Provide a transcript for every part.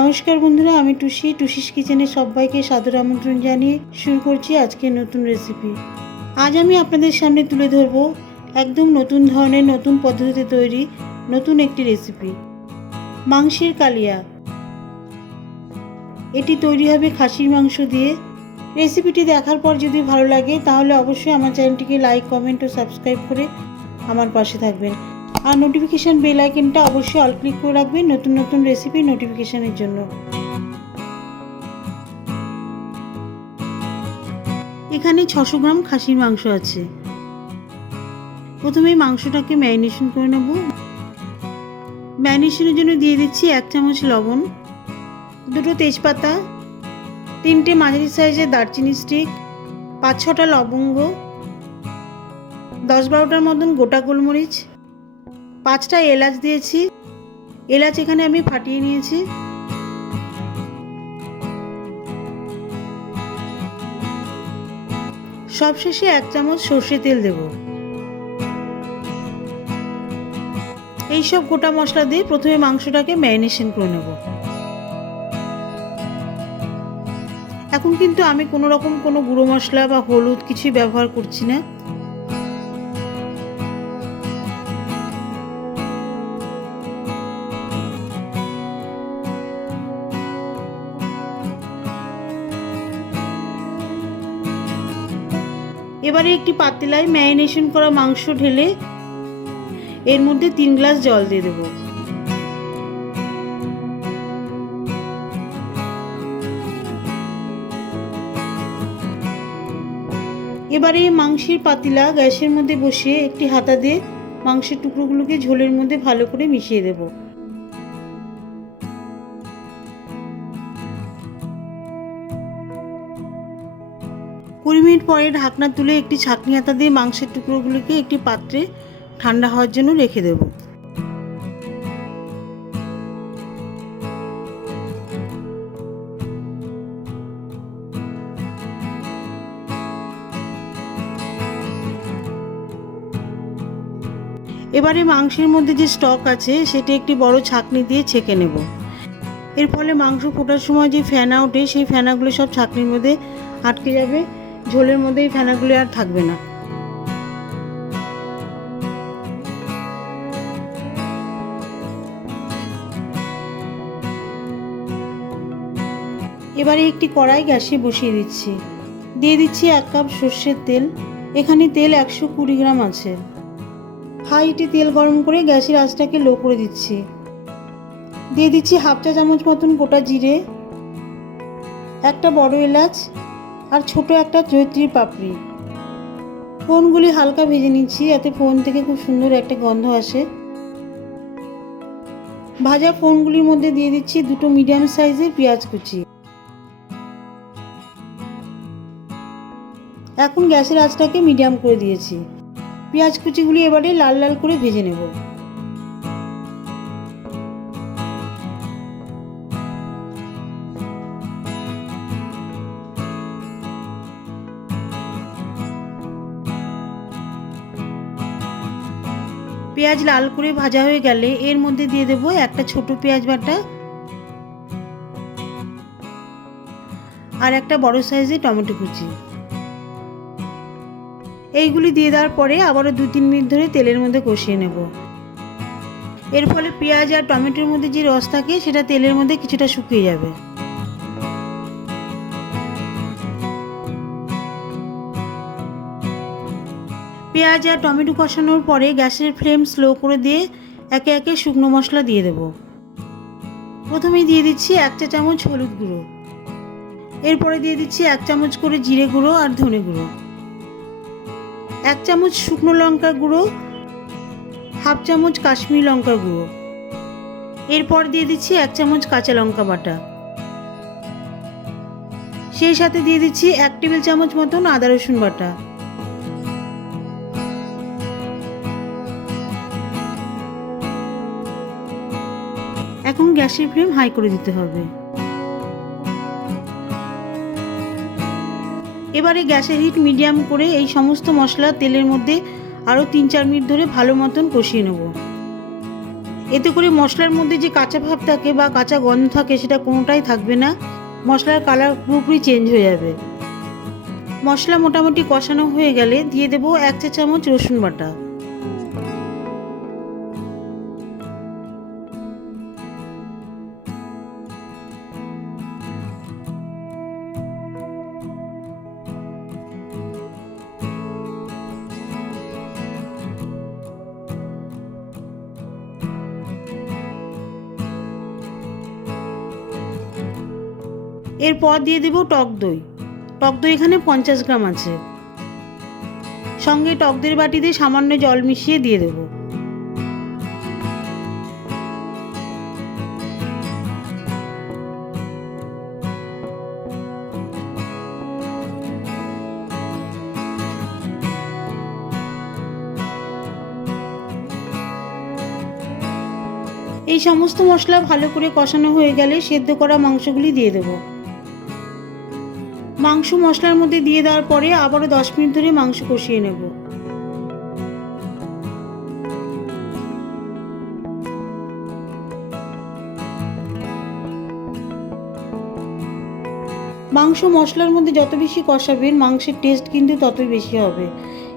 নমস্কার বন্ধুরা, আমি টুসি। টুসিস কিচেনে সবাইকে সাদর আমন্ত্রণ জানিয়ে শুরু করছি আজকের নতুন রেসিপি আজ আমি আপনাদের সামনে তুলে ধরবো একদম নতুন ধরনের, নতুন পদ্ধতিতে তৈরি, নতুন একটি রেসিপি মাংসের কালিয়া। এটি তৈরি হবে খাসির মাংস দিয়ে। রেসিপিটি দেখার পর যদি ভালো লাগে, তাহলে অবশ্যই আমার চ্যানেলটিকে লাইক কমেন্ট ও সাবস্ক্রাইব করে আমার পাশে থাকবেন। আর নোটিফিকেশান বেল আইকনটা অবশ্যই অল ক্লিক করে রাখবেন নতুন নতুন রেসিপি নোটিফিকেশানের জন্য। এখানে ছশো গ্রাম খাসির মাংস আছে। প্রথমে মাংসটাকে ম্যারিনেশন করে নেব। ম্যারিনেশনের জন্য দিয়ে দিচ্ছি এক চামচ লবণ, দুটো তেজপাতা, তিনটে মাঝারি সাইজের দারচিনি স্টিক পাঁচ ছটা লবঙ্গ, দশ বারোটার মতন গোটা গোলমরিচ পাঁচটা এলাচ দিয়েছি। এলাচ এখানে আমি ফাটিয়ে নিয়েছি। সবশেষে এক চামচ সর্ষে তেল দেব। এইসব গোটা মশলা দিয়ে প্রথমে মাংসটাকে ম্যারিনেশন করে নেব। এখন কিন্তু আমি কোনো রকম কোনো গুঁড়ো মশলা বা হলুদ কিছুই ব্যবহার করছি না। এবারে একটি পাতিলায় ম্যারিনেশন করা মাংস ঢেলে এর মধ্যে তিন গ্লাস জল দিয়ে দেবো। এবারে মাংসের পাতিলা গ্যাসের মধ্যে বসিয়ে একটি হাতা দিয়ে মাংসের টুকরোগুলোকে ঝোলের মধ্যে ভালো করে মিশিয়ে দেব। কুড়ি মিনিট পরে ঢাকনা তুলে একটি ছাঁকনি হাতা দিয়ে মাংসের টুকরোগুলিকে একটি পাত্রে ঠান্ডা হওয়ার জন্য রেখে দেব। এবারে মাংসের মধ্যে যে স্টক আছে, সেটি একটি বড় ছাঁকনি দিয়ে ছেঁকে নেব। এর ফলে মাংস ফোটার সময় যে ফেনা ওঠে, সেই ফেনাগুলো সব ছাঁকনির মধ্যে আটকে যাবে। ঝোলের মধ্যে এই ফেনাগুলো আর থাকবে না। এবারে একটি কড়াই গ্যাসে বসিয়ে দিচ্ছি। দিয়ে দিচ্ছি এক কাপ সর্ষের তেল। এখানে তেল একশো কুড়ি গ্রাম আছে। হাইটে তেল গরম করে গ্যাসের আঁচটাকে লো করে দিচ্ছি। দিয়ে দিচ্ছি হাফ চা চামচ মতন গোটা জিরে, একটা বড় এলাচ আর ছোট একটা জৈত্রীর পাপড়ি। ফোনগুলি হালকা ভেজে নিচ্ছি, যাতে ফোন থেকে খুব সুন্দর একটা গন্ধ আসে। ভাজা ফোনগুলির মধ্যে দিয়ে দিচ্ছি দুটো মিডিয়াম সাইজের পেঁয়াজ কুচি। এখন গ্যাসের আঁচটাকে মিডিয়াম করে দিয়েছি। পেঁয়াজ কুচিগুলি এবারে লাল লাল করে ভেজে নেব। পেঁয়াজ লাল করে ভাজা হয়ে গেলে এর মধ্যে দিয়ে দেবো একটা ছোট পেঁয়াজ বাটা আর একটা বড় সাইজের টমেটো কুচি। এইগুলি দিয়ে দেওয়ার পরে আবারও দু তিন মিনিট ধরে তেলের মধ্যে কষিয়ে নেব। এর ফলে পেঁয়াজ আর টমেটোর মধ্যে যে রস থাকে সেটা তেলের মধ্যে কিছুটা শুকিয়ে যাবে। পেঁয়াজ আর টমেটো কষানোর পরে গ্যাসের ফ্লেম স্লো করে দিয়ে একে একে শুকনো মশলা দিয়ে দেব। প্রথমেই দিয়ে দিচ্ছি এক চা চামচ হলুদ গুঁড়ো। এরপরে দিয়ে দিচ্ছি এক চামচ করে জিরে গুঁড়ো আর ধনে গুঁড়ো। এক চামচ শুকনো লঙ্কার গুঁড়ো, হাফ চামচ কাশ্মীরি লঙ্কার গুঁড়ো। এরপর দিয়ে দিচ্ছি এক চামচ কাঁচা লঙ্কা বাটা। সেই সাথে দিয়ে দিচ্ছি এক টেবিল চামচ মতন আদা রসুন বাটা। এখন গ্যাসের ফ্লেম হাই করে দিতে হবে। এবারে গ্যাসের হিট মিডিয়াম করে এই সমস্ত মশলা তেলের মধ্যে আরও তিন চার মিনিট ধরে ভালো মতন কষিয়ে নেব। এতে করে মশলার মধ্যে যে কাঁচা ভাব থাকে বা কাঁচা গন্ধ থাকে সেটা কোনোটাই থাকবে না, মশলার কালার পুরোপুরি চেঞ্জ হয়ে যাবে। মশলা মোটামুটি কষানো হয়ে গেলে দিয়ে দেবো এক চা চামচ রসুন বাটা। এরপর দিয়ে দেবো টক দই। টক দই এখানে পঞ্চাশ গ্রাম আছে। সঙ্গে টক দইয়ের বাটিতে সামান্য জল মিশিয়ে দিয়ে দেবো। এই সমস্ত মশলা ভালো করে কষানো হয়ে গেলে সেদ্ধ করা মাংসগুলি দিয়ে দেবো। মাংস মশলার মধ্যে দিয়ে দেওয়ার পরে আবারও দশ মিনিট ধরে মাংস কষিয়ে নেব। মাংস মশলার মধ্যে যত বেশি কষাবেন, মাংসের টেস্ট কিন্তু ততই বেশি হবে।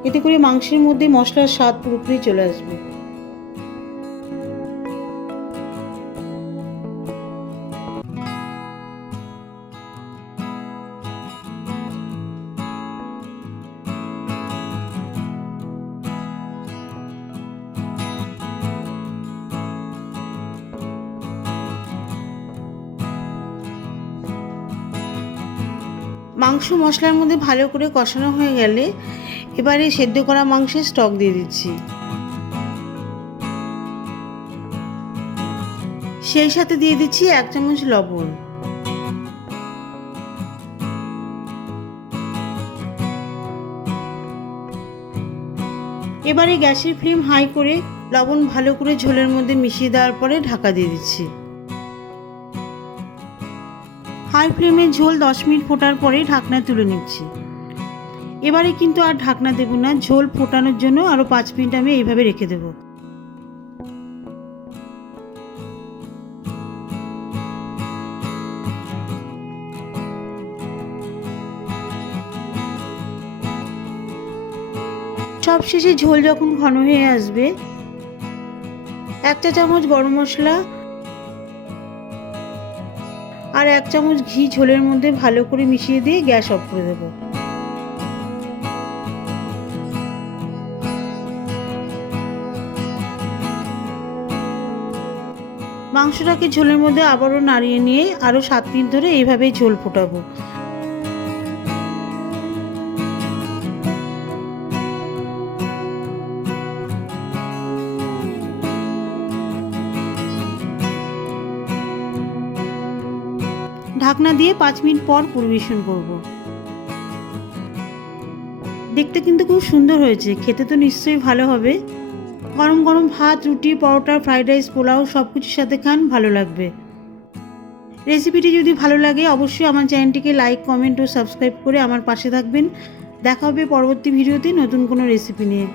এতে করে মাংসের মধ্যে মশলার স্বাদ পুরোপুরি চলে আসবে। মাংস মশলার মধ্যে ভালো করে কষানো হয়ে গেলে এবারে সেদ্ধ করা মাংসের স্টক দিয়ে দিচ্ছি। সেই সাথে দিয়ে দিচ্ছি এক চামচ লবণ। এবারে গ্যাসের ফ্লেম হাই করে লবণ ভালো করে ঝোলের মধ্যে মিশিয়ে দেওয়ার পরে ঢাকা দিয়ে দিচ্ছি। হাই ফ্লেমে ঝোল দশ মিনিট ফোটার পরে ঢাকনা তুলে নিচ্ছি। এবারে কিন্তু আর ঢাকনা দেবো না, ঝোল ফোটানোর জন্য আরও পাঁচ মিনিট আমি এইভাবে রেখে দেব। সব শেষে ঝোল যখন ঘন হয়ে আসবে একটা চামচ গরম মশলা আর এক চামচ ঘি ঝোলের মধ্যে ভালো করে মিশিয়ে দিয়ে গ্যাস অফ করে দেবো। মাংসটাকে ঝোলের মধ্যে আবারও নাড়িয়ে নিয়ে আরও সাত মিনিট ধরে এইভাবেই ঝোল ফোটাবো। ঢাকনা দিয়ে পাঁচ মিনিট পর পরিবেশন করব। দেখতে কিন্তু খুব সুন্দর হয়েছে, খেতে তো নিশ্চয়ই ভালো হবে। গরম গরম ভাত, রুটি, পরোটা, ফ্রাইড রাইস, পোলাও সব কিছুর সাথে খান ভালো লাগবে। রেসিপিটি যদি ভালো লাগে, অবশ্যই আমার চ্যানেলটিকে লাইক, কমেন্ট ও সাবস্ক্রাইব করে আমার পাশে থাকবেন। দেখা হবে পরবর্তী ভিডিওতে নতুন কোনো রেসিপি নিয়ে।